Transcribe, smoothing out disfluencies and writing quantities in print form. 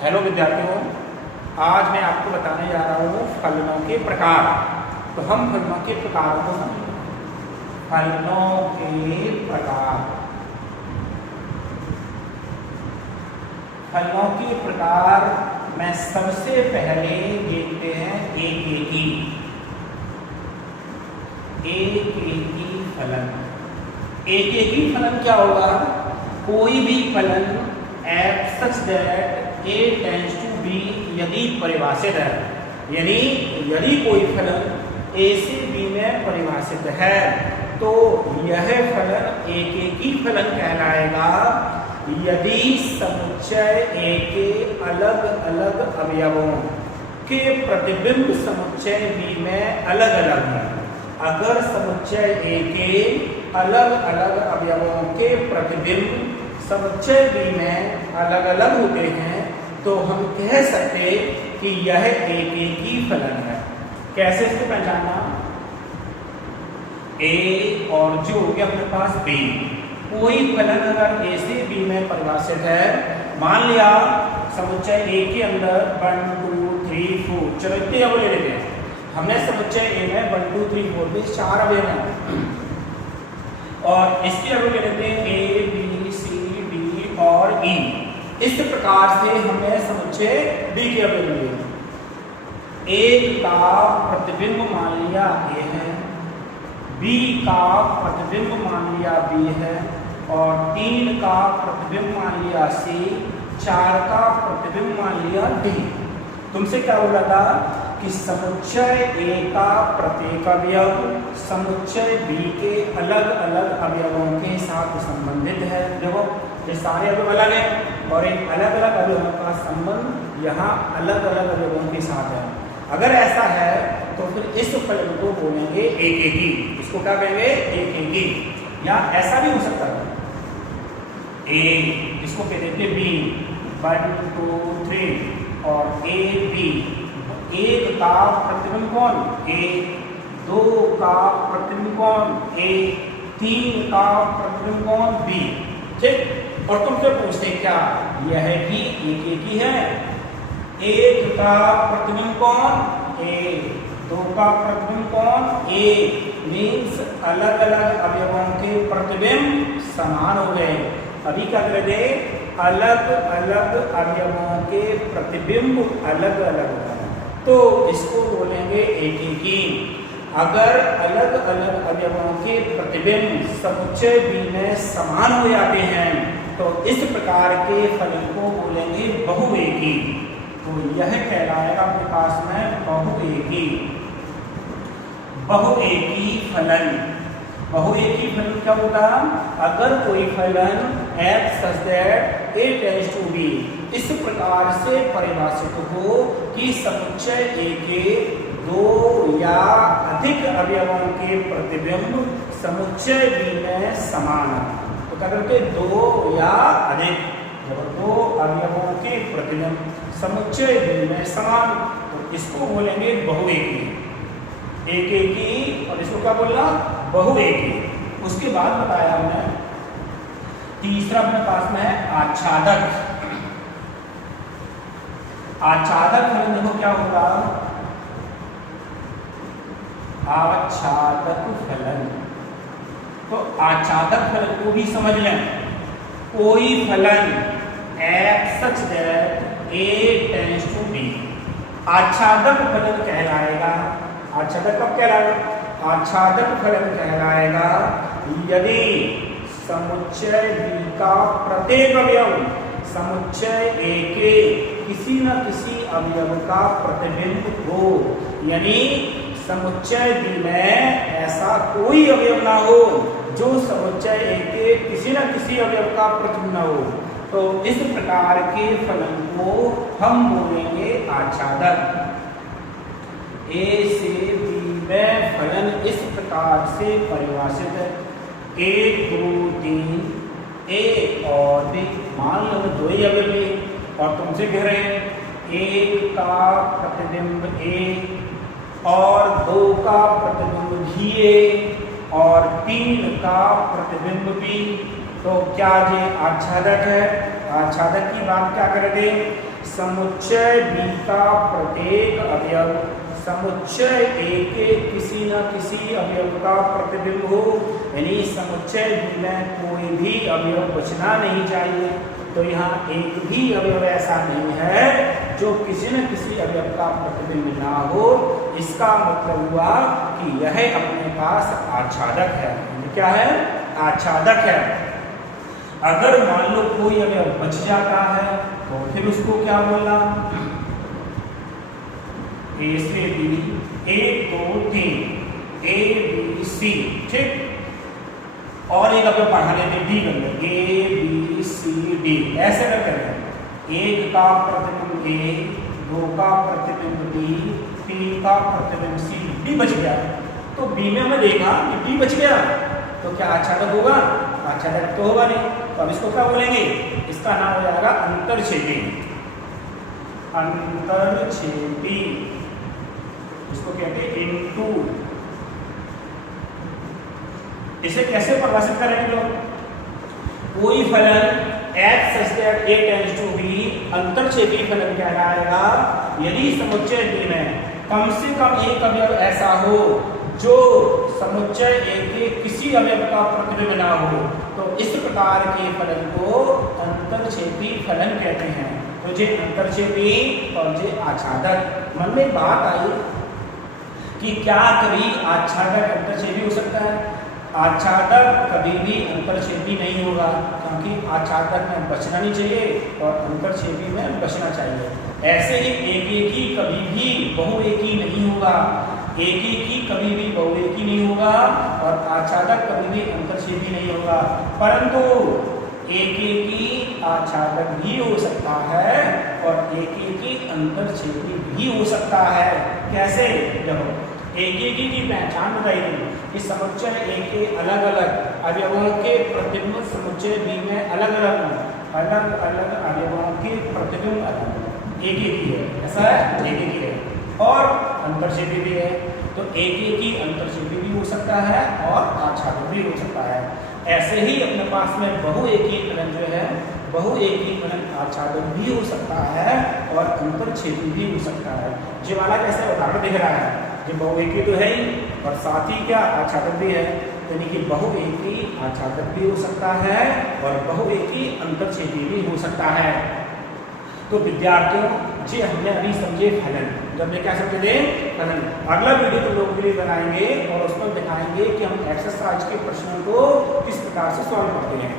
Hello विद्यार्थियों, आज मैं आपको बताने जा रहा हूँ फलनों के प्रकार। तो हम फलनों के प्रकारों को समझेंगे। फलनों के प्रकार, फलनों के प्रकार में सबसे पहले देखते हैं एक ही फलन। एक ही फलन क्या होगा? कोई भी फलन f such that a tends to b यदि परिभाषित है, यानी यदि कोई फलन a से b में परिभाषित है तो यह फलन एक ही फलन कहलाएगा यदि समुच्चय a के अलग अलग अवयवों के प्रतिबिंब समुच्चय b में अलग अलग है। अगर समुच्चय a के अलग अलग अवयवों के प्रतिबिंब समुच्चय B में अलग अलग होते हैं तो हम कह सकते कि यह एक ही फलन है। कैसे इसको पहचानना? A और जो हो गया अपने पास B, कोई फलन अगर A से B में परिभाषित है, मान लिया समुच्चय A के अंदर 1 2 3 4, चलो इतने अवयव ले लेते हैं। हमने समुच्चय A में 1 2 3 4 में 4 अवयव हैं और इसके अवयव ले लेते हैं A B और E। इस प्रकार से हमने समुच्चय B के अवयव लिए। एक का प्रतिबिंब मान लिया A है, B का प्रतिबिंब मान लिया B है और 3 का प्रतिबिंब मान लिया C, 4 का प्रतिबिंब मान लिया D। तुमसे क्या बोला था कि समुच्चय A का प्रत्येक अवयव समुच्चय B के अलग अलग अवयवों के साथ संबंधित है। देखो ये सारे अवयव अलग हैं और एक अलग अलग अवयवों का संबंध यहाँ अलग अलग अवयवों के साथ है। अगर ऐसा है तो फिर इस फलन को बोलेंगे एक ही। इसको क्या कहेंगे? एक ही। या ऐसा भी हो सकता है A, इसको कह देते B, 1 2 3 और A B। एक का प्रतिबिंब कौन? A, 2 का प्रतिबिंब कौन? A, 3 का प्रतिबिंब कौन? B। ठीक। और तुमसे पूछते क्या यह भी एक ही है? एक का प्रतिबिंब कौन? A, 2 का प्रतिबिंब कौन? A, मीन्स अलग अलग अवयवों के प्रतिबिंब समान हो गए। अभी क्या कर दे? अलग अलग अवयवों के प्रतिबिंब अलग अलग हो गए तो इसको बोलेंगे एक ही। अगर अलग अलग अवयवों के प्रतिबिंब समुच्चय B में समान हो जाते हैं तो इस प्रकार के फलन को बोलेंगे बहुएकी। तो यह कहलाएगा अपने पास में बहुएकी। बहुएकी फलन। बहुएकी फलन क्या होगा? अगर कोई फलन f such that a tends to b इस प्रकार से परिभाषित हो कि समुच्चय A के 2 या अधिक अवयवों के प्रतिबिंब समुच्चय B में समान है। तो क्या करते? 2 या अधिक, जब 2 अवयवों के प्रतिबिंब समुच्चय B में समान तो इसको बोलेंगे बहुएकी। एक और इसको क्या बोलना? बहुएकी। उसके बाद बताया हमने तीसरा अपने पास में है आच्छादक। आच्छादक फलन देखो क्या होगा? आच्छादक फलन। तो आच्छादक फलन को भी समझ लें। कोई फलन f such that a tends to b आच्छादक फलन कहलाएगा। आच्छादक कब कहलाएगा? आच्छादक फलन कहलाएगा यदि समुच्चय B का प्रत्येक अवयव समुच्चय A के किसी न किसी अवयव का प्रतिबिंब हो, यानी समुच्चय B में ऐसा कोई अवयव ना हो जो समुच्चय A के किसी न किसी अवयव का प्रतिबिंब न हो तो इस प्रकार के फलन को हम बोलेंगे आच्छादक। A से B में फलन इस प्रकार से परिभाषित है 1 2 3 A और B। मान लो 2 ही अवयव और तुमसे कह रहे हैं 1 का प्रतिबिंब A और 2 का प्रतिबिंब भी A और 3 का प्रतिबिंब B। तो क्या ये आच्छादक है? आच्छादक की बात क्या करेंगे? समुच्चय बी का प्रत्येक अवयव समुच्चय ए के किसी न किसी अवयव का प्रतिबिंब हो, यानी समुच्चय बी में कोई भी अवयव बचना नहीं चाहिए। तो यहाँ एक भी अवयव ऐसा नहीं है जो किसी न किसी अवयव का प्रतिबिंब ना हो। इसका मतलब हुआ कि यह अपने पास आच्छादक है। क्या है? आच्छादक है। अगर मान लो कोई अवयव बच जाता है तो फिर उसको क्या बोलना? ए से बी, 1 2 3, ए बी सी, ठीक। और एक अवयव पढ़ा लेते डी कर लो, ए बी सी डी, ऐसे करते हैं। 1 का प्रतिबिंब ए, 2 का प्रतिबिंब डी, 3 का प्रतिबिंब सी, डी बच गया। तो बी में हमने देखा कि डी बच गया तो क्या आच्छादक होगा? आच्छादक तो होगा नहीं। तो अब इसको क्या बोलेंगे? इसका नाम हो जाएगा अंतरछेदी। अंतरछेदी इसको कहते हैं इनटू। इसे कैसे परिभाषित करेंगे लोग? कोई फलन f such that a tends to b अंतरछेदी फलन कहलाएगा यदि समुच्चय D में कम से कम एक अवयव ऐसा हो जो समुच्चय A के किसी अवयव का प्रतिबिंब ना हो। तो इस प्रकार के फलन को अंतरछेदी फलन कहते हैं। तो ये अंतरछेदी और ये आच्छादक। मन में बात आई कि क्या कभी आच्छादक अंतरछेदी हो सकता है? आच्छादक कभी भी अंतरछेदी नहीं होगा, क्योंकि आच्छादक में बचना नहीं चाहिए और अंतरछेदी में बचना चाहिए। ऐसे ही एकेकी कभी भी बहुएकी नहीं होगा, एकेकी कभी भी बहुएकी नहीं होगा और आच्छादक कभी भी अंतरछेदी नहीं होगा। परंतु एकेकी आच्छादक भी हो सकता है और एकेकी अंतरछेदी भी हो सकता है। कैसे? देखो, एकेकी की पहचान बताई गई कि समुच्चय ए के अलग अलग अवयवों के प्रतिबिंब समुच्चय बी में अलग अलग अवयवों के प्रतिबिंब अलग एकेकी है। ऐसा है? एकेकी है और अंतरछेदी भी है। तो एकेकी अंतरछेदी भी हो सकता है और आच्छादक भी हो सकता है। ऐसे ही अपने पास में बहुएकी फलन जो है, बहुएकी फलन आच्छादक भी हो सकता है और अंतरछेदी भी हो सकता है। ये वाला कैसे उदाहरण दिख रहा है? ये बहुएकी तो है ही और साथ ही क्या आच्छादक भी है, यानी कि बहुएकी आच्छादक भी हो सकता है और बहुएकी अंतरछेदी भी हो सकता है। तो विद्यार्थियों जी हमने अभी समझे फलन। जब मैं क्या समझे थे? फलन। अगला वीडियो तुम लोगों के लिए बनाएंगे और उसमें दिखाएंगे कि हम एक्सरसाइज के प्रश्नों को किस प्रकार से सॉल्व करते हैं।